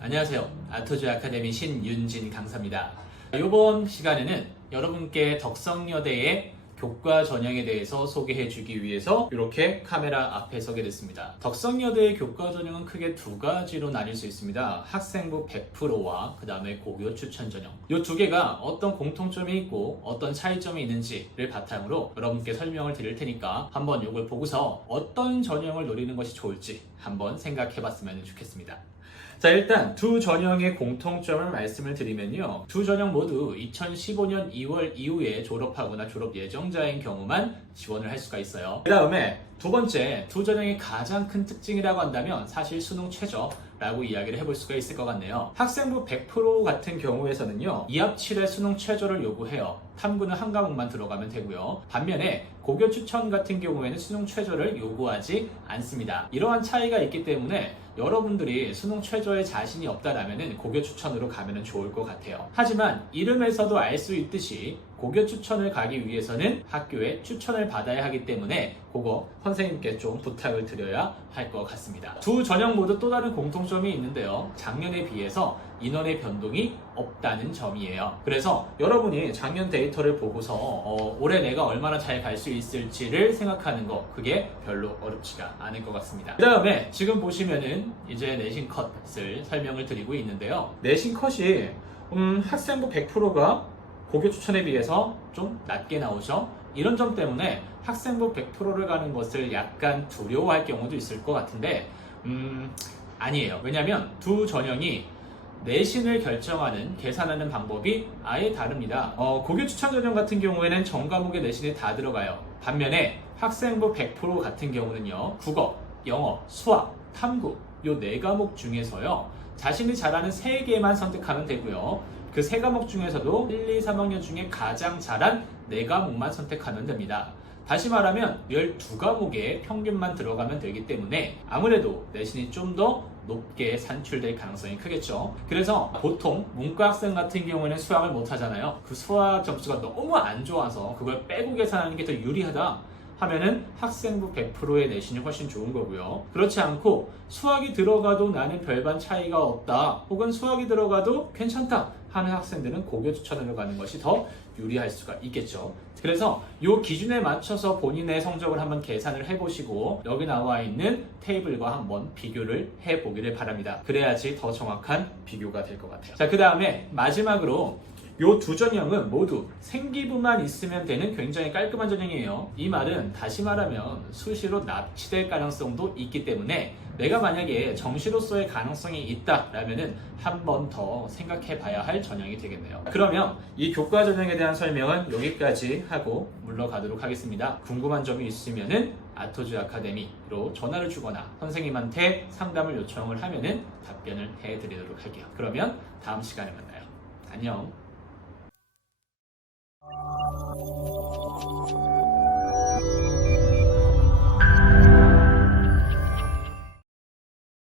안녕하세요. 아토즈 아카데미 신윤진 강사입니다. 이번 시간에는 여러분께 덕성여대의 교과 전형에 대해서 소개해 주기 위해서 이렇게 카메라 앞에 서게 됐습니다. 덕성여대의 교과 전형은 크게 두 가지로 나뉠 수 있습니다. 학생부 100%와 그 다음에 고교 추천 전형. 이 두 개가 어떤 공통점이 있고 어떤 차이점이 있는지를 바탕으로 여러분께 설명을 드릴 테니까 한번 이걸 보고서 어떤 전형을 노리는 것이 좋을지 한번 생각해 봤으면 좋겠습니다. 자, 일단 두 전형의 공통점을 말씀을 드리면요. 두 전형 모두 2015년 2월 이후에 졸업하거나 졸업 예정자인 경우만 지원을 할 수가 있어요. 그 다음에 두 번째, 두 전형의 가장 큰 특징이라고 한다면 사실 수능 최저 라고 이야기를 해볼 수가 있을 것 같네요. 학생부 100% 같은 경우에서는요. 2합 7의 수능 최저를 요구해요. 탐구는 한 과목만 들어가면 되고요. 반면에 고교 추천 같은 경우에는 수능 최저를 요구하지 않습니다. 이러한 차이가 있기 때문에 여러분들이 수능 최저에 자신이 없다라면 고교 추천으로 가면 좋을 것 같아요. 하지만 이름에서도 알 수 있듯이 고교 추천을 가기 위해서는 학교에 추천을 받아야 하기 때문에 그거 선생님께 좀 부탁을 드려야 할 것 같습니다. 두 전형 모두 또 다른 공통점이 있는데요. 작년에 비해서 인원의 변동이 없다는 점이에요. 그래서 여러분이 작년 데이터를 보고서 어, 올해 내가 얼마나 잘 갈 수 있을지를 생각하는 거 그게 별로 어렵지가 않을 것 같습니다. 그 다음에 지금 보시면은 이제 내신 컷을 설명을 드리고 있는데요. 내신 컷이 음, 학생부 100%가 고교 추천에 비해서 좀 낮게 나오죠. 이런 점 때문에 학생부 100%를 가는 것을 약간 두려워할 경우도 있을 것 같은데 음, 아니에요. 왜냐하면 두 전형이 내신을 결정하는 계산하는 방법이 아예 다릅니다. 어, 고교 추천 전형 같은 경우에는 전 과목의 내신이 다 들어가요. 반면에 학생부 100% 같은 경우는요. 국어, 영어, 수학, 탐구 요 네 과목 중에서요. 자신이 잘하는 세 개만 선택하면 되고요. 그 세 과목 중에서도 1, 2, 3학년 중에 가장 잘한 네 과목만 선택하면 됩니다. 다시 말하면 12과목에 평균만 들어가면 되기 때문에 아무래도 내신이 좀 더 높게 산출될 가능성이 크겠죠. 그래서 보통 문과 학생 같은 경우에는 수학을 못 하잖아요. 그 수학 점수가 너무 안 좋아서 그걸 빼고 계산하는 게 더 유리하다. 하면은 학생부 100%의 내신이 훨씬 좋은 거고요. 그렇지 않고 수학이 들어가도 나는 별반 차이가 없다. 혹은 수학이 들어가도 괜찮다. 하는 학생들은 고교 추천으로 가는 것이 더 유리할 수가 있겠죠. 그래서 이 기준에 맞춰서 본인의 성적을 한번 계산을 해보시고 여기 나와 있는 테이블과 한번 비교를 해보기를 바랍니다. 그래야지 더 정확한 비교가 될 것 같아요. 자, 그 다음에 마지막으로 요 두 전형은 모두 생기부만 있으면 되는 굉장히 깔끔한 전형이에요. 이 말은 다시 말하면 수시로 납치될 가능성도 있기 때문에 내가 만약에 정시로서의 가능성이 있다라면은 한 번 더 생각해 봐야 할 전형이 되겠네요. 그러면 이 교과 전형에 대한 설명은 여기까지 하고 물러가도록 하겠습니다. 궁금한 점이 있으면은 아토즈 아카데미로 전화를 주거나 선생님한테 상담을 요청을 하면은 답변을 해 드리도록 할게요. 그러면 다음 시간에 만나요. 안녕. Thank you.